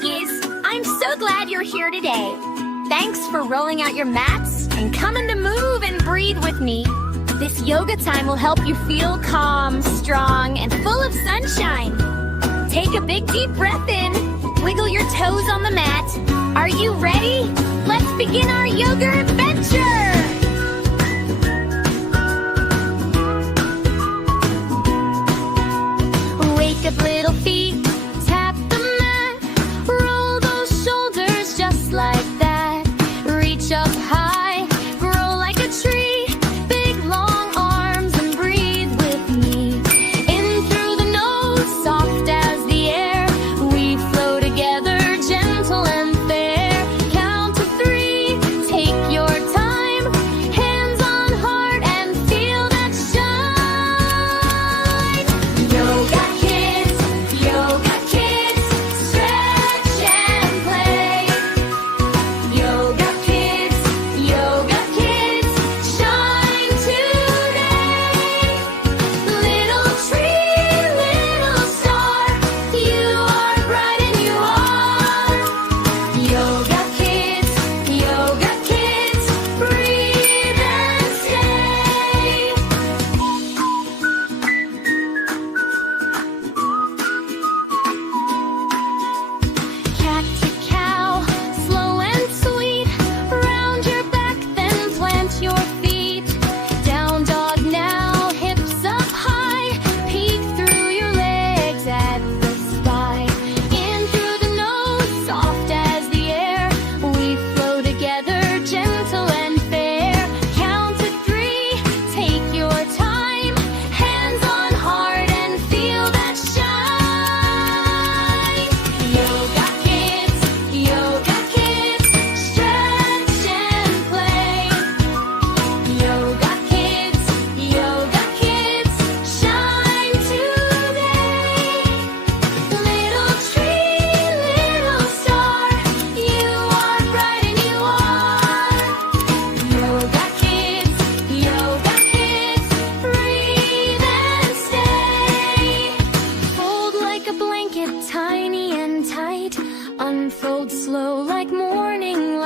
Yogis! I'm so glad you're here today. Thanks for rolling out your mats and coming to move and breathe with me. This yoga time will help you feel calm, strong, and full of sunshine. Take a big deep breath in. Wiggle your toes on the mat. Are you ready? Let's begin our yoga adventure! Wake up, little feet. Tap the mat. Roll those shoulders just like that. Reach up high. Grow like a tree. Big, long arms and breathe with me. In through the nose, soft as the air. We flow together, gentle and fair. Count to 3. Take your time. Hands on heart and feel that shine. Yoga kids, stretch and play. Yoga kids, shine today. Little tree, little star, you are bright and you are. Yoga kids, breathe and stay. Cat to cow, slow and sweet. Round your back, then plant your feet. Down dog now, hips up high. Peek through your legs at the sky. In through the nose, soft as the air. We flow together, gentle and fair. Count to 3, take your time. Hands on heart and feel that shine. Yoga kids, stretch and play. Yoga kids, shine today. Little tree, little star, you are bright and you are. Yoga kids, breathe and stay. Fold like a blanket, tiny and tight. Unfold slow like morning